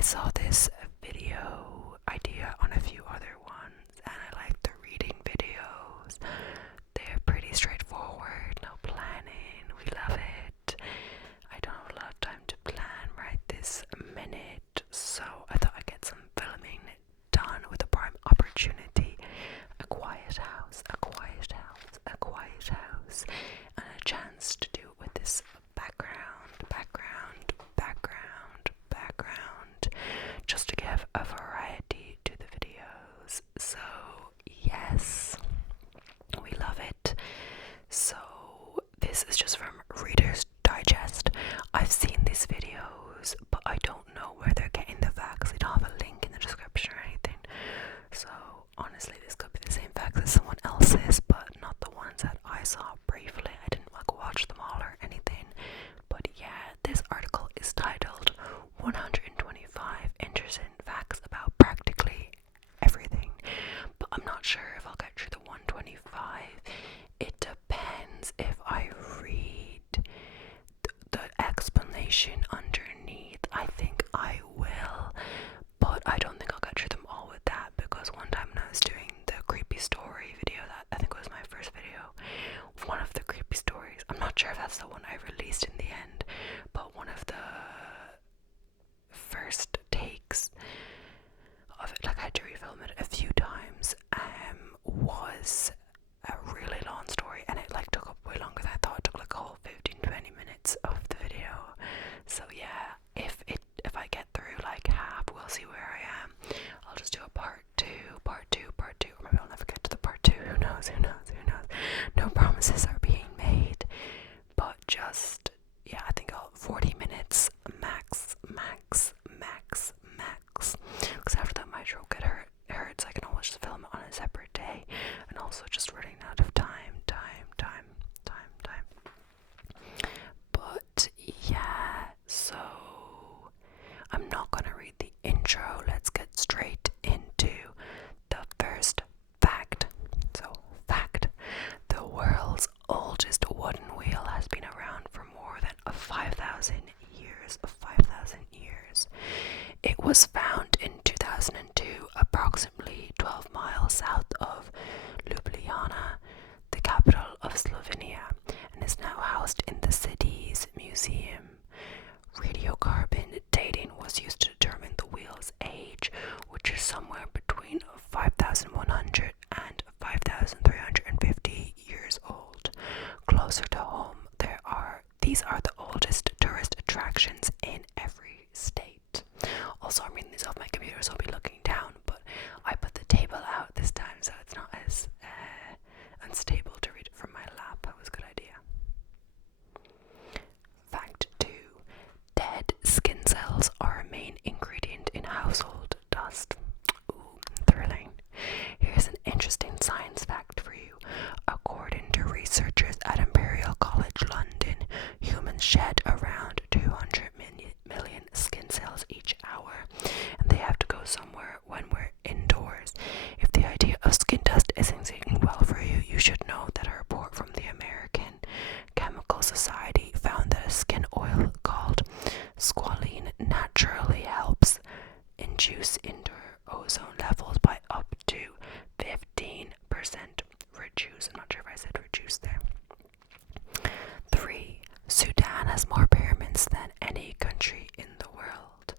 I saw this video idea on a few other ones, and I like the reading videos. They're pretty straightforward, no planning. We love it. I don't have a lot of time to plan right this minute, so I thought I'd get some filming done with a prime opportunity. A quiet house, a quiet house, a quiet house, and a chance to do it with this background, just to give a variety to the videos. So yes, we love it. So this is just from Reader's Digest. I've seen these videos, but I don't know where they're getting the facts. They don't have a link in the description or anything. So honestly, this could be the same facts as someone else's, but not the ones that I saw briefly. I didn't watch them all or anything. But yeah, this article is titled 125 Interesting Facts About Practically Everything. But I'm not sure if I'll get through the 125. It depends if I read the explanation underneath. I think I will, but I don't think I'll get through them all with that, because one time when I was doing the creepy story video, that I think was my first video, one of the creepy stories, I'm not sure if that's the one I released in the end, but one of the first takes of it, like I had to refilm it a few times, was a really long story, and it took up way longer than I thought. It took a whole 15-20 minutes of the video. So yeah, if I get through half, we'll see where I am. I'll just do a part two, or maybe I'll never get to the part two. Who knows? No promises are being made, but just yeah, I think 40 minutes max, because after that my throat get hurts. I can always just film it on a separate day, and also just running out of time. But yeah, so I'm not gonna read the intro. Let's get straight into the first fact. So, fact: the world's oldest wooden wheel has been around for more than 5,000 years. It was found in 2002, approximately 12 miles south of Ljubljana, the capital of Slovenia, and is now housed in the city's museum. Radiocarbon dating was used to determine the wheel's age, which is somewhere between 5,100 and 5,350 years old. Closer to home, these are the oldest tourist attractions in every state. Also, I'm reading these off my computer, so I'll be looking down, but I put the table out this time, so it's not as unstable to read it from my lap. That was a good idea. Fact 2. Dead skin cells are a main ingredient in household dust. Ooh, thrilling. Here's an interesting science fact for you. According to researchers at Imperial College London, humans shed around 200 million skin cells each hour, and they have to go somewhere when we're indoors. If the idea of skin dust isn't sitting well for you, you should know that a report from the American Chemical Society found that a skin oil called squalene naturally helps induce indoor ozone levels by up to 15% reduce. I'm not sure if I said reduce there. 3. Sudan has more pyramids than any country in the world.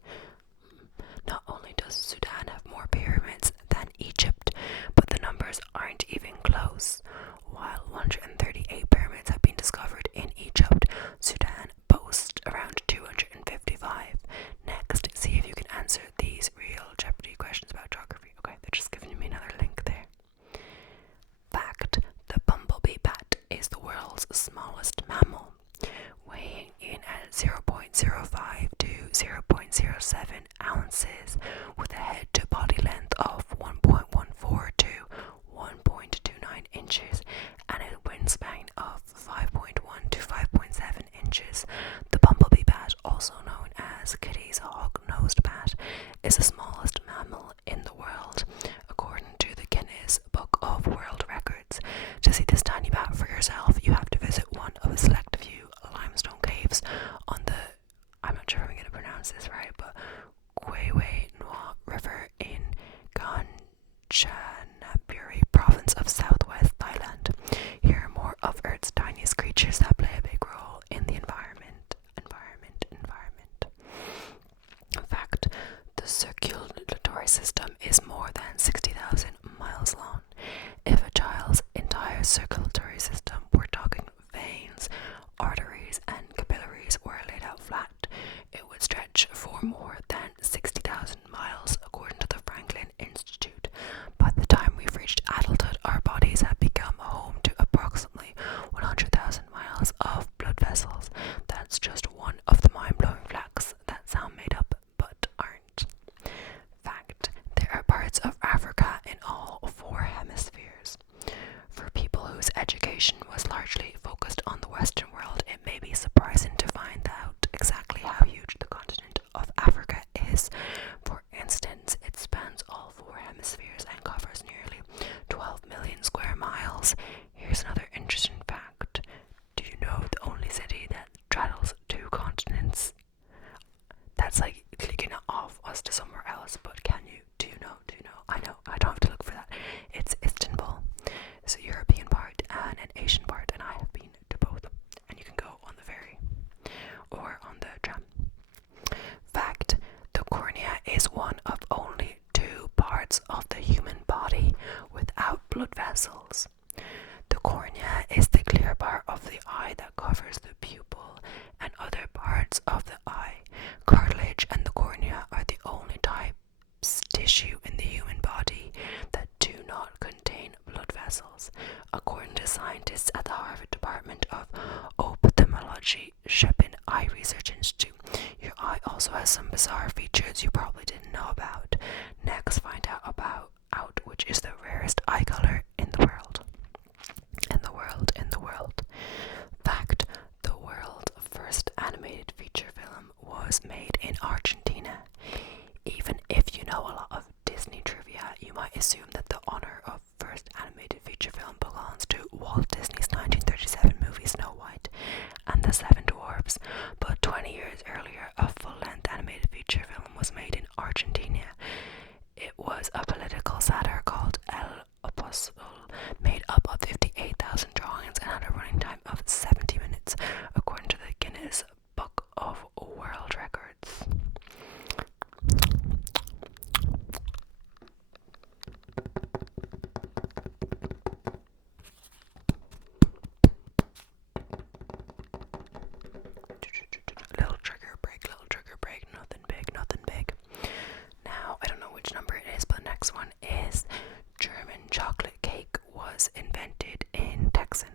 Not only does Sudan have more pyramids than Egypt, but the numbers aren't even close. While 138 pyramids have been discovered in Egypt, Sudan boasts around 255. Next, see if you can answer these real Jeopardy questions about geography. Okay, they're just giving me another link there. Fact: the bumblebee bat is the world's smallest mammal, weighing in at 0.05 to 0.07 ounces, with a head to body length of 1.14 to 1.29 inches and a wingspan of 5.1 to 5.7 inches. The bumblebee bat, also known as Kitty's hog-nosed bat, is the smallest mammal in the world, according to the Guinness Book of World Records. To see this tiny bat for yourself, you have to visit one of a select few limestone caves on the, I'm not sure if I'm going to pronounce this right, but Quay for more than 60,000 miles, according to the Franklin Institute. By the time we've reached adulthood, our bodies have become home to approximately 100,000 miles of blood vessels. That's just one of the mind-blowing facts that sound made up but aren't. Fact: there are parts of Africa in all four hemispheres. For people whose education was largely focused on the Western world, it may be surprising to find out exactly how huge the continent of Africa is. For instance, it spans all four hemispheres and covers nearly 12 million square miles. Here's another interesting fact. Do you know the only city that straddles two continents? That's like clicking it off us to somewhere else, but can you? Do you know? I know, I don't have to look for that. It's Istanbul. It's a European part and an Asian part, and I have been to both. And you can go on the ferry or on the tram. Fact: the cornea is one of only two parts of the human body without blood vessels. The cornea is the clear part of the eye that covers the pupil and other parts of the eye. Cartilage and the cornea are the only types tissue in the human body that do not contain blood vessels. According to scientists at the Harvard Department of Ophthalmology Shepin Eye Research Institute, your eye also has some bizarre features you probably didn't know about. Next, find out which is the rarest eye color in the world. Fact: the world's first animated feature film was made in Argentina. Even if you know a lot of Disney trivia, you might assume that the honor of first animated feature film belongs to Walt Disney's 1937 movie Snow White and the Seven Dwarfs, but 20 years earlier, a full-length animated feature film was made in Argentina. It was a political satire called El Apostol, made up of 58,000 drawings and had a running time of 70 minutes, according to the Guinness Book of World Records. Little trigger break, nothing big. Now, I don't know which number it is, but the next one is German chocolate cake was invented in Texas.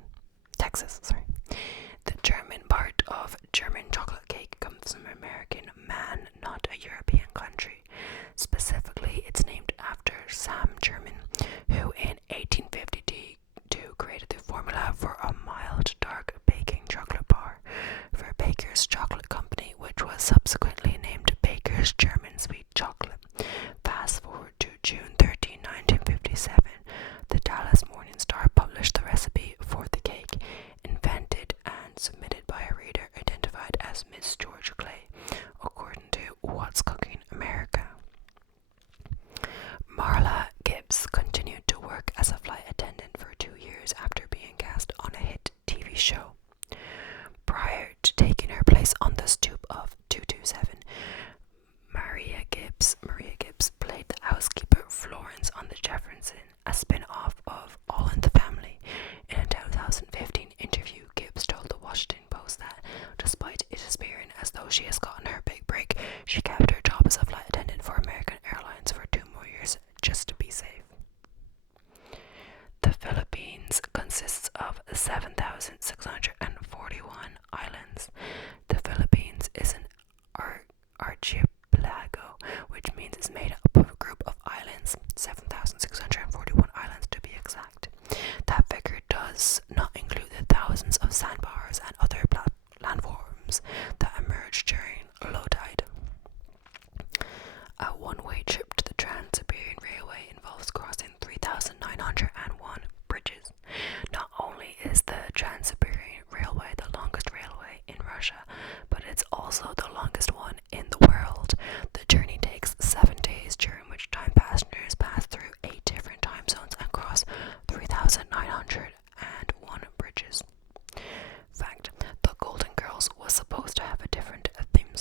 The German part of German chocolate cake comes from an American man, not a European country. Specifically, it's named after Sam German, who in 1852 created the formula for a mild dark baking chocolate bar for Baker's Chocolate Company, which was subsequently named Baker's German Sweet Chocolate. Fast forward to June 13, 1957, the Dallas Morning Star published the recipe for the cake, invented and submitted by a reader identified as Miss George Clay, according to What's Cooking America. Marla Gibbs continued to work as a flight attendant for 2 years after being cast on a hit TV show. Prior to taking her place on the stoop of 227, Maria Gibbs played the housekeeper Florence on The Jefferson, a spin-off of All in the Family. In a 2015 interview, Gibbs told the Washington Post that, despite it appearing as though she has gotten her big break, she kept her job as a flight attendant for American Airlines for 2 more years just to be safe. The Philippines consists of 7,641 islands. The Philippines is an archipelago, which means it's made up of a group of islands, 7,641 islands to be exact. That figure does not include the thousands of sandbars and other landforms that emerge during low tide. A one-way trip to the Trans-Siberian Railway involves crossing 3,901 bridges. Not only is the Trans-Siberian Railway the longest railway in Russia, but it's also the longest one in the world. The journey takes 7 days, during which time passengers pass through 8 different time zones and cross 3,901 bridges. Fact: the Golden Girls was supposed to have a different theme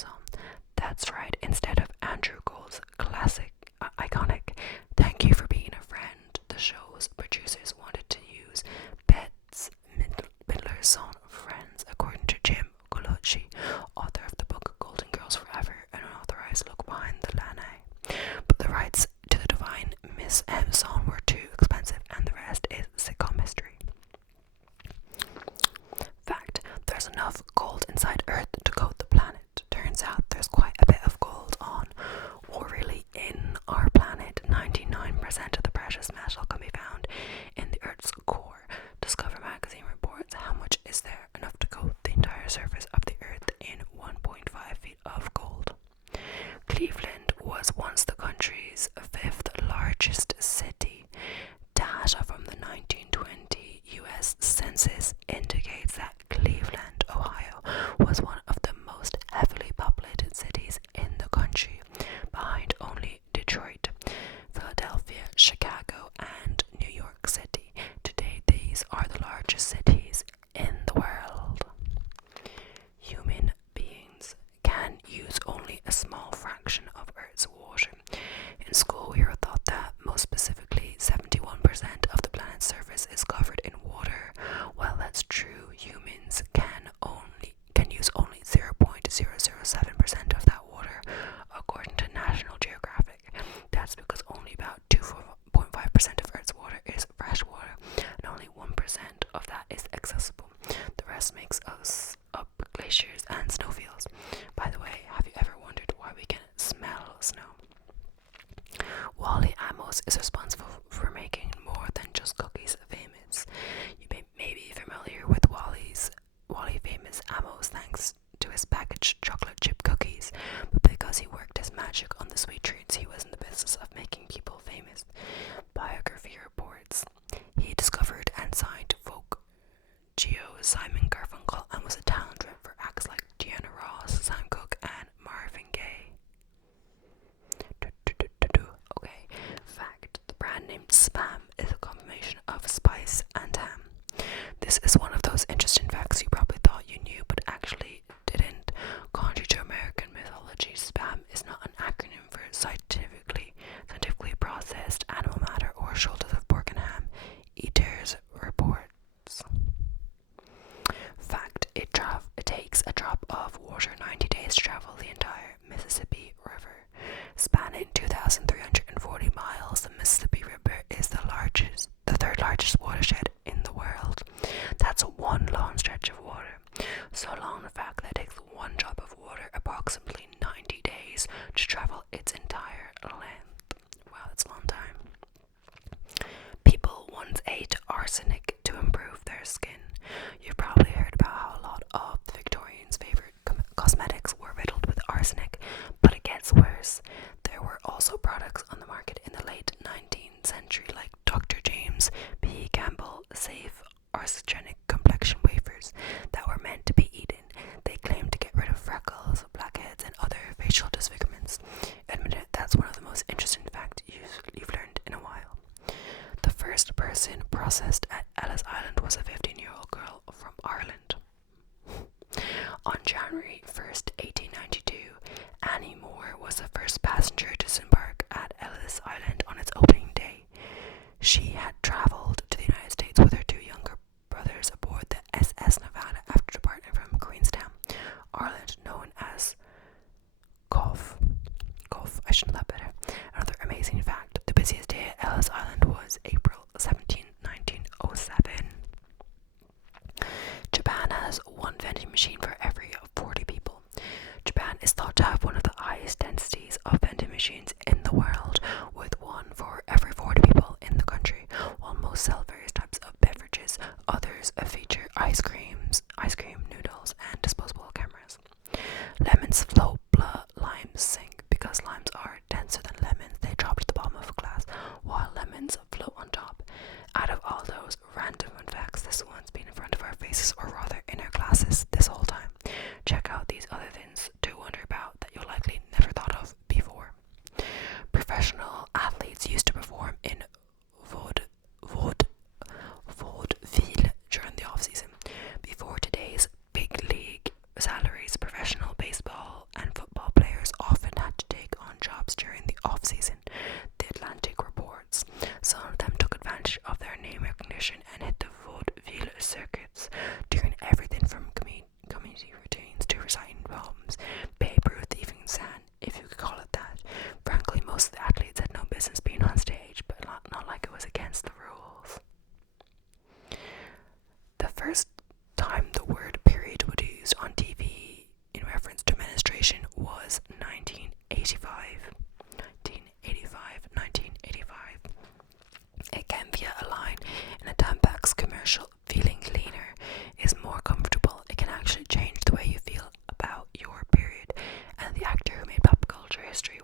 Cleveland was once the country's fifth largest city. Data from the 1920 U.S. Census indicates that Cleveland, Ohio, was one of the most heavily populated cities in the country, behind only Detroit, Philadelphia, Chicago, and New York City. Today, these are the largest cities in the world. Human beings can use only a small fraction of Earth's water. In school, we were taught that, most specifically, 71% of the planet's surface is covered in water. While that's true, humans can use only 0.007% of that water, according to National Geographic. That's because only about 2.5% of Earth's water is fresh water, and only 1% of that is accessible. The rest makes us up glaciers and snowfields. By the way, have you ever wondered why we can smell snow? Wally Amos is responsible for making more than just cookies famous. You may be familiar with Wally famous Amos thanks to his packaged chocolate chip cookies, but because he worked his magic on the sweet treats, he was in the business of making people famous. Biography reports he discovered and signed folk Geo Simon Garfunkel and was a talent rep for acts like Diana Ross, Sam Cooke, and Marvin Gaye. Okay, fact: the brand name Spam is a combination of spice and ham. This is one of those interesting facts you probably thought you knew, but actually didn't. Contrary to American mythology, Spam is not an acronym for scientifically processed animal matter or shoulders of pork and ham. Eaters reports. Fact: it takes a drop of water 90 days to travel the entire Mississippi River. Spanning 2,340 miles, the Mississippi River is the third largest watershed in the world. That's one long stretch of water. So long, in fact, that it takes one drop of water approximately 90 days to travel its entire length. Wow, that's a long time. People once ate arsenic to improve their skin. You've probably heard about how a lot of the Victorians' favorite cosmetics were riddled with arsenic, but it gets worse. There were also products on the market in the late 19th century like Dr. James P. Campbell safe arsenic complexion wafers that were meant to be eaten. They claimed to get rid of freckles, blackheads, and other facial disfigurements. Admit it, that's one of the most interesting facts you've learned in a while. The first person processed at Ellis Island was a 15-year-old girl from Ireland. On January 1st, 1892, Annie Moore was the first passenger to disembark at Ellis Island on its opening day. She had traveled to the United States with her two younger brothers aboard the SS Nevada after departing from Queenstown, Ireland, known as Cove. I should know that better. Another amazing fact: the busiest day at Ellis Island was April 17, 1907. Japan has one vending machine for every 40 people. Japan is thought to have one of the highest densities of vending machines in the world, with one for every 40 people in the country. While most sell various types of beverages, others feature ice cream, noodles, and disposable cameras. Lemons float, limes sink. Because limes are denser than lemons, they drop to the bottom of a glass, while lemons float on top. Out of all those random fun facts, this one's been in front of our faces, or rather in our glasses, this whole time. Check out these other things to wonder about that you'll likely never thought of before. Professional athletes used to perform in vaudeville during the off-season. Before today's big league salaries, professional baseball and football players often had to take on jobs during the off-season. The Atlantic reports some of them took advantage of their name recognition and hit the vaudeville circuits, doing everything from community routines to reciting poems, Babe Ruth even sang, if you could call it that. Frankly, most of the athletes had no business being on stage, but not like it was against the rules. The first time the word period was used on TV in reference to menstruation was 1985. It came via a line in a Tampax commercial: feeling cleaner is more comfortable. It can actually change the way you feel about your period. And the actor who made pop culture history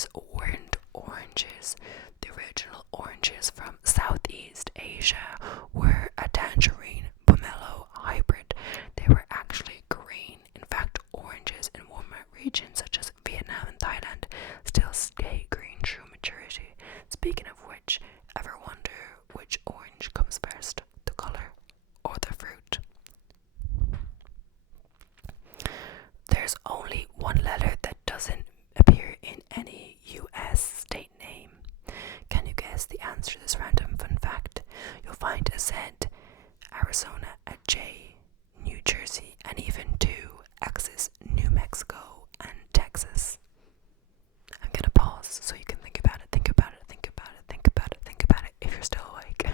these weren't oranges. The original oranges from Southeast Asia were a tangerine pomelo hybrid. They were actually green. In fact, oranges in warmer regions such as Vietnam and Thailand still stay green through maturity. Speaking of which, ever wonder which orange comes first, the color or the fruit? There's only one letter that doesn't appear in any US state name. Can you guess the answer to this random fun fact? You'll find a Z, Arizona, a J, New Jersey, and even two X's, New Mexico and Texas. I'm gonna pause so you can think about it, think about it, think about it, think about it, think about it if you're still awake.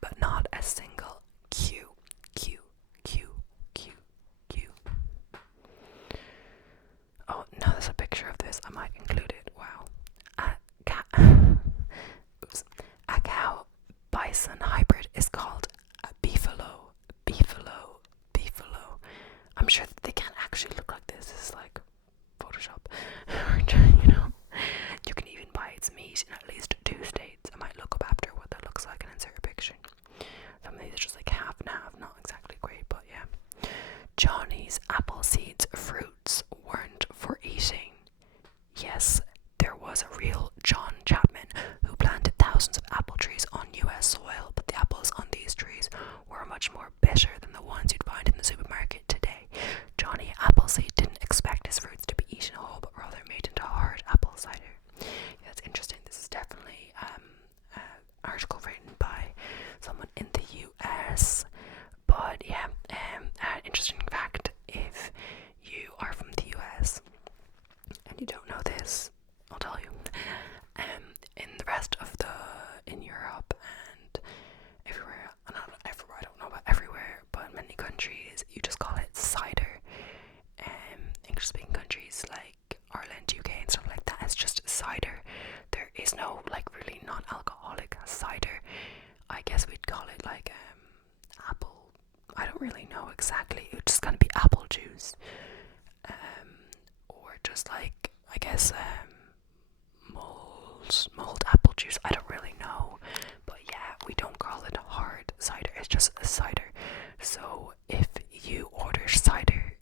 But not a single Q, Q, Q, Q, Q. Oh, now there's a picture of this. I might include it. Wow. A cow bison hybrid is called a beefalo. Beefalo. Beefalo. I'm sure that they can't actually look like this. This is like Photoshop. You know. You can even buy its meat in at least 2 states. I might look up after what that looks like and insert a picture. Some of these are just like half and half, not exactly great, but yeah. Johnny's apple seeds fruits weren't for eating. Yes, there was a real John Chapman who planted thousands of apple trees on US soil, but the apples on these trees were much more bitter than the ones you'd find in the supermarket today. Johnny Appleseed didn't expect his fruits to be eaten whole, but rather made into hard apple cider. Yeah, that's interesting. This is definitely an article written by someone in the US. But yeah, interesting fact, if you are from the US and you don't know this, I'll tell you. In the rest of in Europe and everywhere, not everywhere, I don't know about everywhere, but many countries, you just call it cider. English-speaking countries like Ireland, UK, and stuff like that, it's just cider. There is no like really non-alcoholic cider. I guess we'd call it like apple. I don't really know exactly. It's just gonna be apple juice, or just like I guess mulled apple juice. I don't really know, but yeah, we don't call it hard cider. It's just a cider. So if you order cider,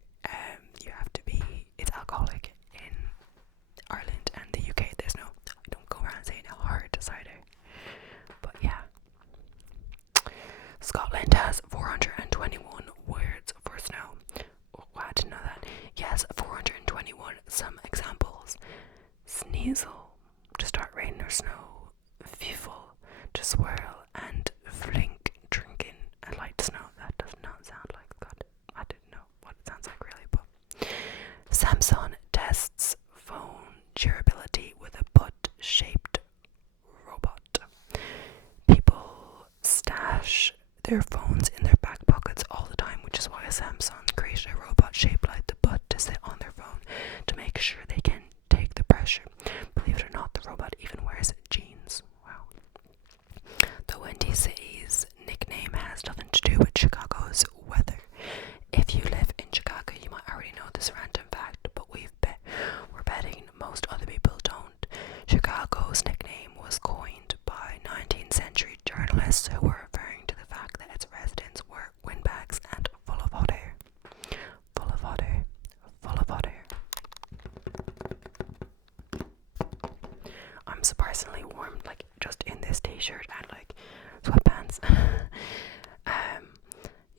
you have to be. It's alcoholic in Ireland and the UK. There's no. Don't go around saying hard cider. But yeah. Scotland has 421 words for snow. Oh, I didn't know that. Yes, 421. Some examples: sneasel, to start rain or snow; fiffle, to swirl; and flink, drinking a light snow. That does not sound like Scott. I didn't know what it sounds like really, but Samsung tests phone durability with a butt-shaped robot. People stash their phones in their back pockets all the time, which is why Samsung created a robot shaped like the butt to sit on their phone to make sure they can take the pressure. Believe it or not, the robot even wears jeans. Wow. The Windy City's nickname has nothing to do with Chicago's weather. If you live in Chicago, you might already know this random fact, but we're betting most other people don't. Chicago's nickname was coined by 19th century journalists who were referring to the fact that its residents were windbags and full of hot air. Full of hot air. Full of hot air. I'm surprisingly warm, like just in this t-shirt and like sweatpants.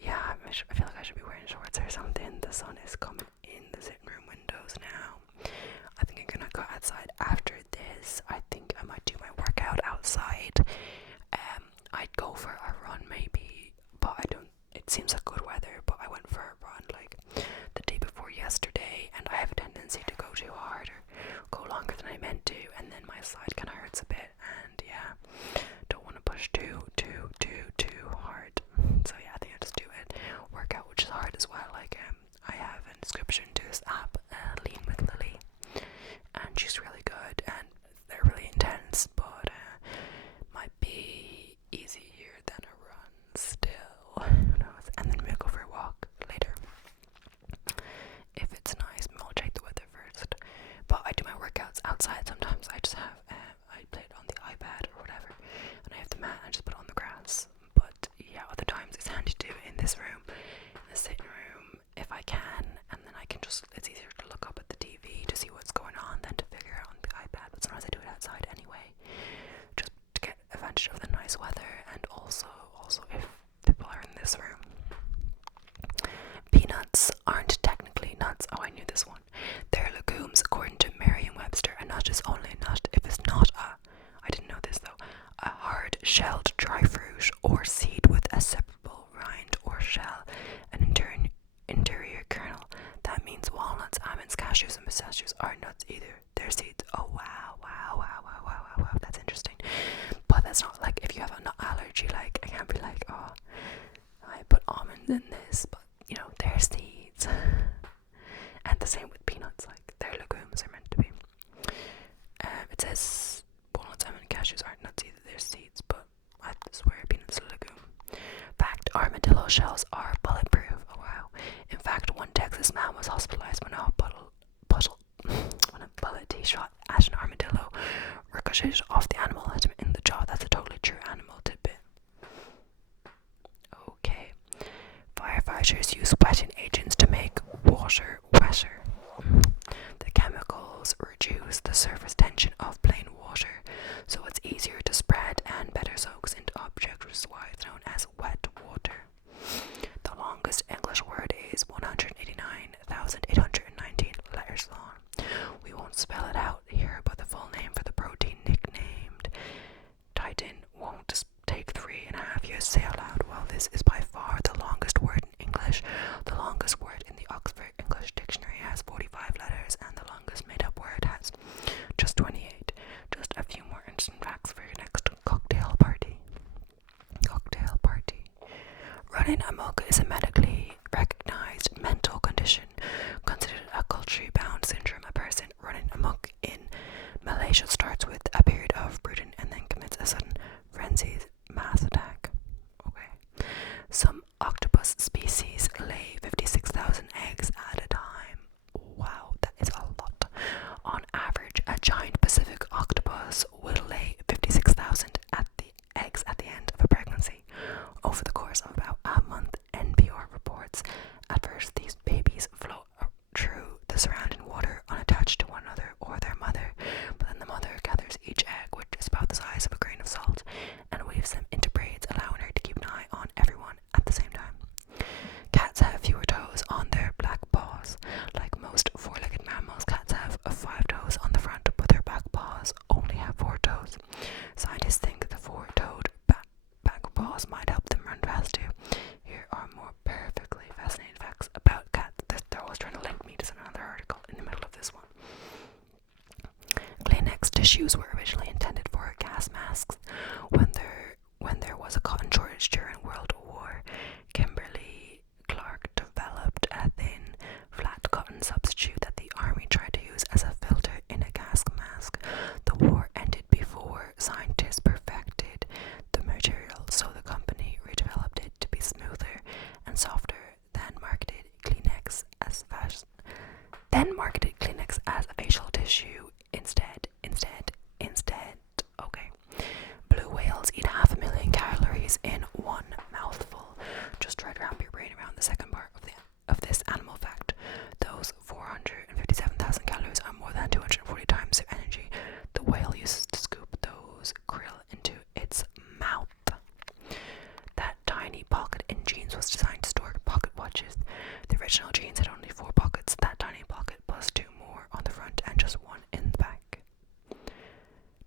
Yeah, I feel like I should be wearing shorts or something. The sun is coming in the sitting room windows now. I think I'm gonna go outside after this. I think I might do my workout outside. I'd go for a run maybe, but I don't. It seems like good weather, but I went for a run like the day before yesterday, and I have a tendency to go too hard or go longer than I meant to, and then my side kind of hurts a bit, and yeah, don't want to push too hard. So yeah, I think I just do it. Workout, which is hard as well. Like I have an subscription to this app, Lean with Lily, and she's really good, and they're really intense, but might be easier than a run still. Who knows? And then we'll go for a walk later. If it's nice, maybe I'll check the weather first. But it's easier to look up at the TV to see what's going on than to figure out on the iPad, but sometimes I do it outside anyway, just to get advantage of the nice weather, and also if people are in this room. Peanuts aren't technically nuts. Oh, I knew this one. They're legumes according to Merriam-Webster, and nut is only a nut if it's not I didn't know this though, a hard-shelled dry fruit or seed with a separable rind or shell, an interior kernel. That means walnuts, almonds, cashews, and pistachios are nuts either. They're seeds. Oh wow. That's interesting. But that's not like if you have a nut allergy, like I can't be like, oh, I put almonds in this, but you know, they're seeds. And the same with peanuts, like they're legumes, are meant to be. It says walnuts, almonds, cashews aren't nuts either, they're seeds, but I swear peanuts are a legume. Fact, armadillo shells are bulletproof. Oh wow. In fact, one Texas man was hospitalized when a bullet he shot at an armadillo ricocheted off the animal, hit him in the jaw. That's a totally true animal tidbit. Okay. Firefighters use wetting agents to make water wetter. The chemicals reduce the surface tension of plain water, so it's easier to spread and better soaks into objects, which is why it's known as wet water. The longest English word is 189,819 letters long. We won't spell it out here, but the full name for the protein nicknamed Titan won't take 3.5 years to say out loud. Well, this is by far the longest word in English. The longest word in the Oxford English Dictionary has 45 letters, and the longest made-up word has just 28. Just a few more interesting facts for your next cocktail party. Running amok is a medically recognized mental condition considered a culturally bound syndrome. A person running amok in Malaysia starts with a period of brooding and then commits a sudden frenzied mass attack. Okay. Some octopus species lay 56,000 eggs at a time. Wow, that is a lot. On average, a giant Pacific octopus will lay 56,000 eggs at the end of a pregnancy. Over the course of about a month, NPR reports, at first these babies float through the surrounding water unattached to one another or their mother, but then the mother gathers each egg, which is about the size of a grain of salt, and weaves them into braids, allowing her to keep an eye on everyone at the same time. Cats have fewer toes on their black paws. Like most four-legged mammals, cats have 5 toes on the front, but their back paws only have 4 toes. Scientists think the 4-toed back paws might help them run fast too. Here are more perfectly fascinating facts about cats. They're always trying to link me to another article in the middle of this one. Kleenex tissues were originally intended for gas masks. When there was a cotton shortage during World War, Kimberly Clark developed a thin, flat cotton substitute that the army tried to use as a filter in a gas mask. The war ended before scientists perfected the material, so the company redeveloped it to be smoother and softer, then marketed Kleenex as a facial tissue instead. Okay. Blue whales eat 500,000 calories in one mouthful. Just try to wrap your brain around the second part of this animal fact. Those 457,000 calories are more than 240 times their energy the whale uses to scoop those krill into its mouth. That tiny pocket in jeans was designed to store pocket watches. The original jeans had only 4 pockets. That tiny pocket plus 2 more on the front and just 1 in the back.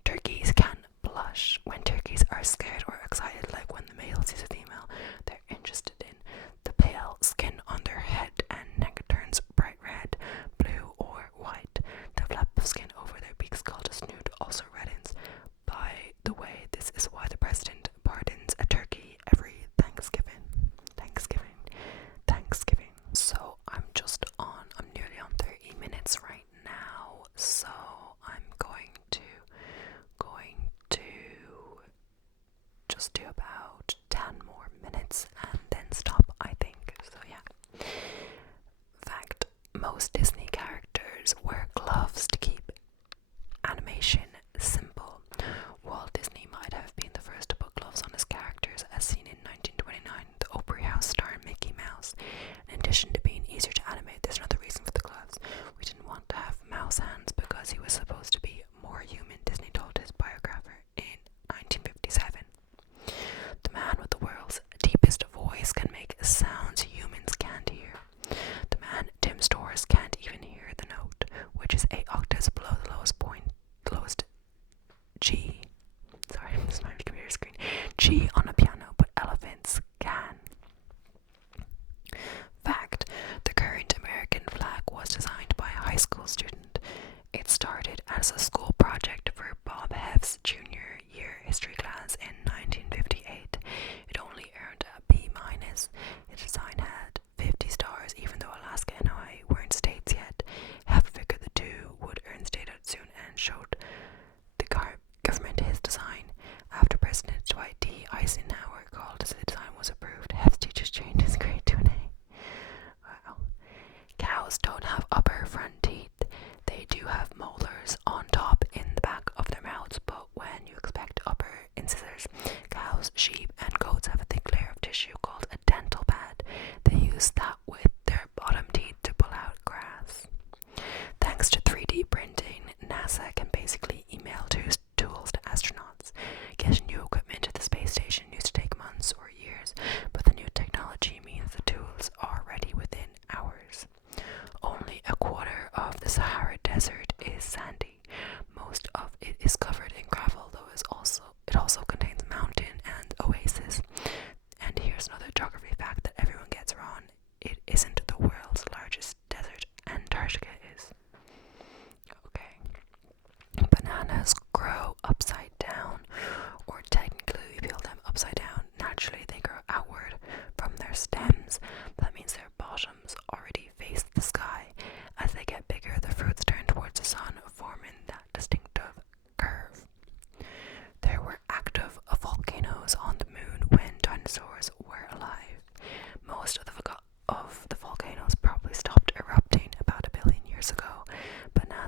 Turkeys can blush. When turkeys are scared or excited, like when the male sees a female they're interested in, the pale skin on their head and neck turns bright red, blue, or white. The flap of skin over their beaks, called a snoot, also reddens. By the way, this is why the president pardons a turkey every Thanksgiving. So I'm nearly on 30 minutes right now, so I'm going to just do about 10 more minutes and then stop, I think. So yeah. Fact, most Disney characters wear gloves to keep animation simple. Walt Disney might have been the first to put gloves on his characters, as seen in 1929, the Opry House starring Mickey Mouse. In addition to being easier to animate, there's another reason for the gloves.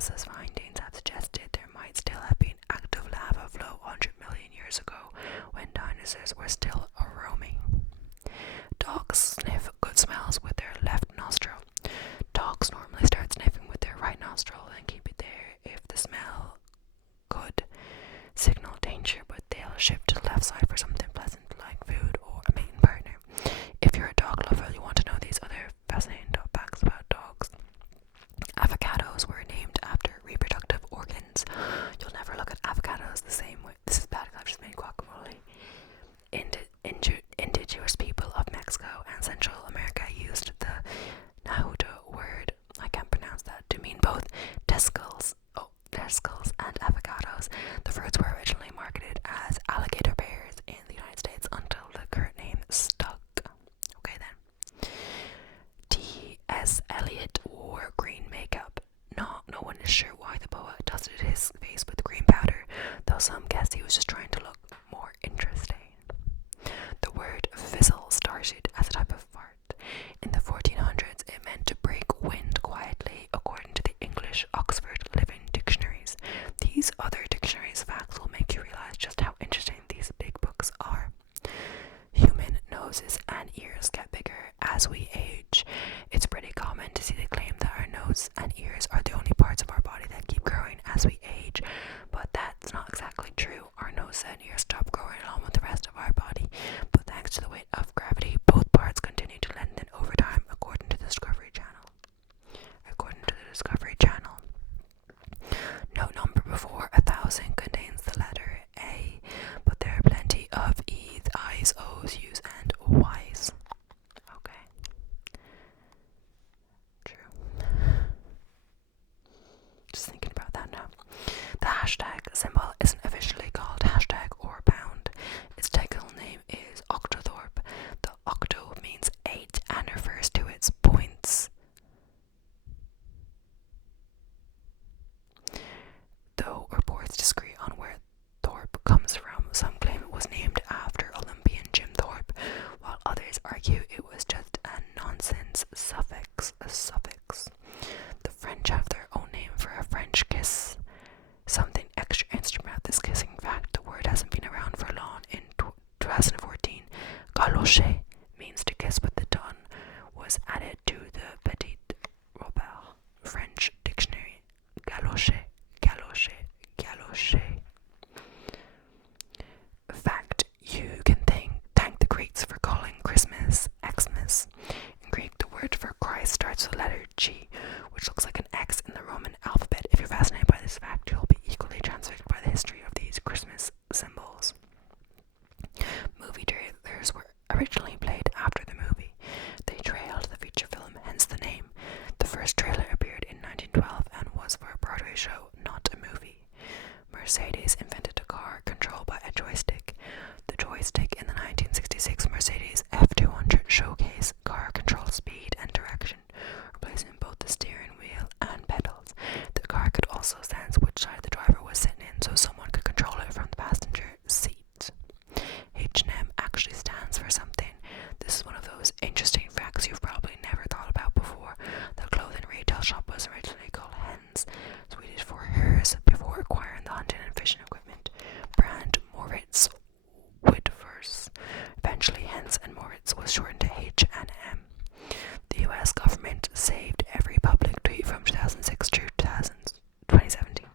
NASA's findings have suggested there might still have been active lava flow 100 million years ago when dinosaurs were still roaming. Dogs sniff good smells with their left nostril. Dogs normally start sniffing with their right nostril and keep it there if the smell could signal danger, but they'll shift to the left side for something pleasant like food or a mating partner. If you're a dog lover, you want to know these other fascinating facts about dogs. Avocados were named after reproductive organs. You'll never look at avocados the same way. This is bad because I've just made guacamole. Indigenous people of Mexico and Central America used the Nahuatl word, I can't pronounce that, to mean both testicles and avocados. The fruits were originally marketed as alligator pears in the United States until the current name stuck. Okay then. T.S. Eliot wore green makeup. No one is sure why the poet dusted his face with green powder, though some guess he was just trying to look more interesting. The word fizzle started as a type of fart. In the 1400s, it meant to break wind quietly, according to the English Oxford Living Dictionaries. These other dictionaries facts will make you realize just how interesting these big books are. Human noses and ears get bigger as we age. It's pretty common to see the claim that our nose and ears are the only parts of our body that keep growing as we age, but that's not exactly true. Our nose and ears stop growing along with the rest of our body, but thanks to the weight of gravity, both parts continue to lengthen over time, according to the Discovery Channel. No number before 1,000 contains the letter A, but there are plenty of E's, I's, O's, U's, and Y's. Okay. True. Just thinking about that now. The hashtag symbol isn't officially called hashtag or pound. Its technical name is Octothorpe. The octo means 8 and refers to its points. Though reports disagree on where Thorpe comes from, some claim it was named after Olympian Jim Thorpe, while others argue it was just a nonsense suffix. The French have their own name for a French kiss. Something extra interesting about this kissing fact: the word hasn't been around for long. In 2014, galocher means to kiss with the tongue, was added to the Petit Robert French dictionary. Galocher. Fact: you can thank the Greeks for calling Christmas Xmas. In Greek, the word for Christ starts with the letter G, which looks like an X in the Roman alphabet. If you're fascinated by this fact, you'll be equally transfixed by the history of these Christmas symbols. Movie trailers were originally played after the movie. They trailed the feature film, hence the name. The first trailer appeared in 1912 and was for a Broadway show, not a movie. Mercedes invented a car controlled by a joystick. The joystick in the 1966 Mercedes F200 showcase car controlled speed and direction, replacing both the steering wheel and pedals. The car could also sense which side the driver was sitting in, so someone could control it from the passenger seat. H&M actually stands for something. This is one of those interesting facts you've probably never thought about before. The clothing retail shop was originally called Hens, Swedish for hers, before acquiring the hunting and fishing equipment brand Moritz Woodverse. Eventually, Hens and Moritz was shortened to H&M. The US government saved every public tweet from 2006 to 2017.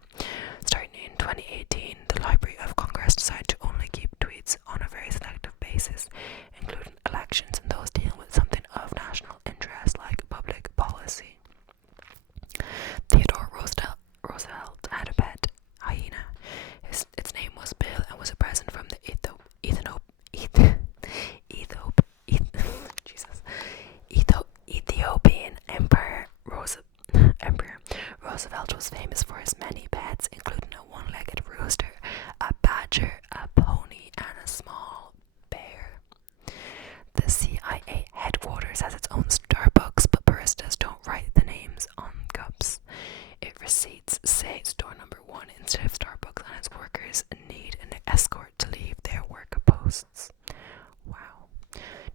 Starting in 2018, the Library of Congress decided to only keep tweets on a very selective basis, including elections and those dealing with something of national interest like public policy. Theodore Roosevelt had a pet hyena. Its name was Bill and was a present from the Ethiopian Emperor Roosevelt was famous for his many pets, including a one-legged rooster, a badger, a pony, and a small bear. The CIA headquarters has its own Starbucks, but baristas don't write the names on cups. Its receipts say store number 1 instead of Starbucks, and its workers need an escort to leave their work posts. Wow.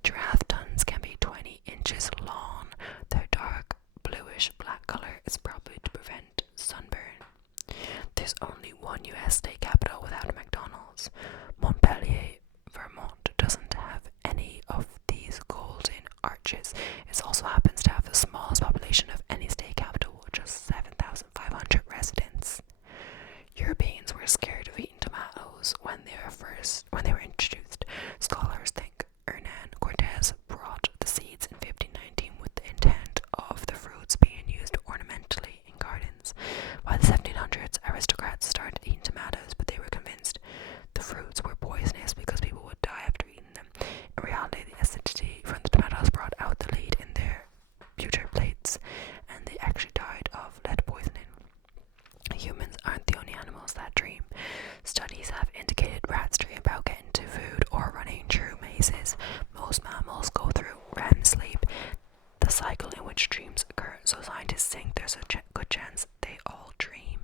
Giraffe tongues can be 20 inches long. Their dark bluish black color is probably to prevent sunburn. There's only one US state capital without a McDonald's. Montpellier, Vermont doesn't have any of these golden arches. It also happens to have the smallest population of any state capital, with just 7,500 residents. Europeans were scared of eating tomatoes when they were introduced. Scholars think Hernan Cortes brought the seeds in 1519 with the intent of the fruits being used ornamentally in gardens. By the 1700s, aristocrats started eating tomatoes, but they were convinced the fruits were poisonous because people would die after eating them. In reality, the acidity from the tomatoes brought out the lead in their pewter plates, and they actually died of lead poisoning. Humans aren't the only animals that dream. Studies have indicated rats dream about getting to food or running through mazes. Most mammals go through REM sleep, the cycle in which dreams occur, so scientists think there's a good chance they all dream.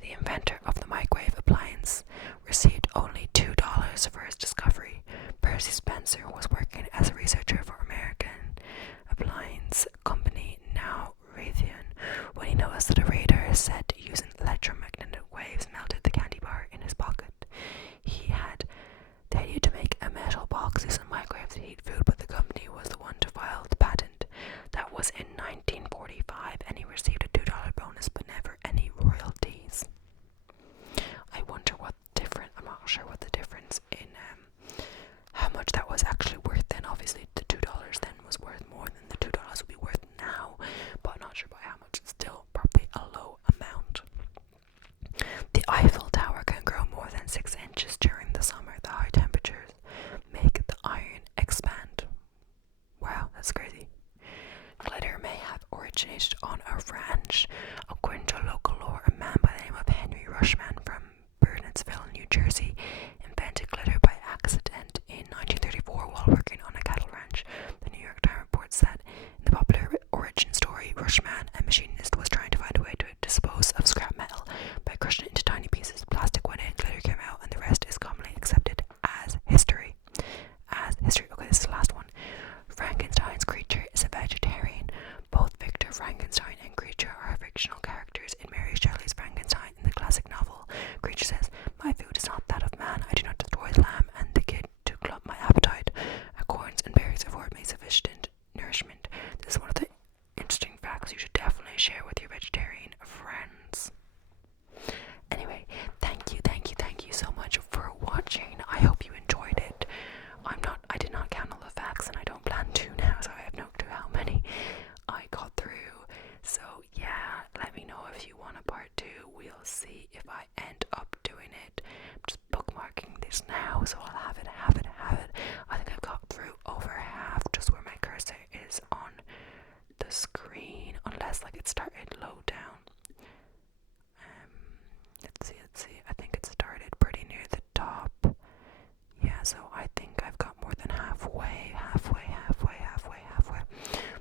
The inventor of the microwave appliance received only $2 for his discovery. Percy Spencer was working as a researcher for American appliance company now Raytheon when he noticed that a radar set using electromagnetic waves melted the candy bar in his pocket. He had the idea to make a metal box using microwaves to heat food, but the company was the one to file the patent. That was in 1945, and he received a $2 bonus but never any royalties. I wonder what different. I'm not sure what the difference in how much that was actually worth then. Obviously the $2 then was worth more than the $2 would be worth now, but I'm not sure by how much. It's still probably a low amount. The Eiffel Tower can grow more than 6 inches during the summer. The high temperatures make the iron expand. Wow, that's crazy. Glitter may have originated on a ranch. According to local lore, a man by the name of Henry Rushman from Burnettsville, New Jersey, invented glitter by accident in 1934 while working on a cattle ranch. The New York Times reports that in the popular origin story, Rushman, a machinist, was trying to find a way to dispose of scrap metal by crushing it into tiny pieces. Plastic went in, glitter came out, and the rest is commonly accepted as history. Okay, this is the last one. Frankenstein's creature is a vegetarian. Both Victor Frankenstein and Creature are fictional characters in Mary Shelley's Frankenstein. In the classic novel, Creature says, "My food is not that of man. I do not destroy the lamb and the kid to glut my appetite. Acorns and berries afford me sufficient nourishment." This is one of the interesting facts you should definitely share with your vegetarian friends. Anyway, thank you so much for watching. I hope you enjoyed it. I did not count all the facts, and I don't plan to now, so I have no clue how many I got through. So yeah, let me know if you want a part 2. We'll see if I end up doing it. I'm just bookmarking this now, so I'll have it. I think I've got through over half, just where my cursor is on the screen, unless like it started low down. Let's see. I think it started pretty near the top. Yeah, so I think I've got more than halfway.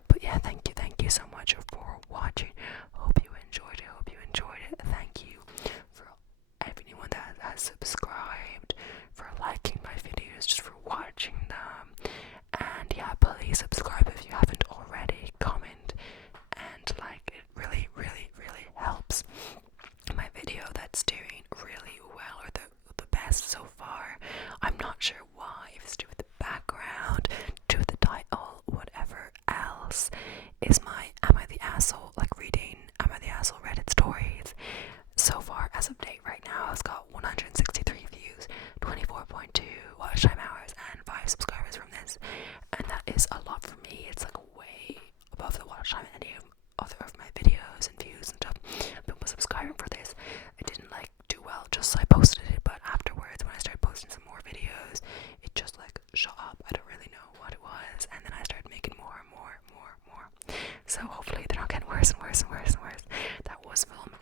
But yeah, thank you so much for watching. Hope you enjoyed it. Thank you for everyone that has subscribed, for liking my videos, just for watching them. And yeah, please subscribe if you haven't already. Comment and like, it really helps my video that's doing really well, or the best so far. I'm not sure why, if it's to do with the background, to the title, whatever else. Am I the asshole, like reading Am I the Asshole Reddit stories. So far, as of date right now, it's got 163 views, 24.2 watch time hours, and 5 subscribers from this. And that is a lot for me. It's like way above the watch time of any other of my videos and views and stuff. People subscribing for this. It didn't like do well just so I posted it, but afterwards when I started posting some more videos, it just like shot up. I don't really know what it was, and then I started making more. So hopefully they're not getting worse and worse. That was filmed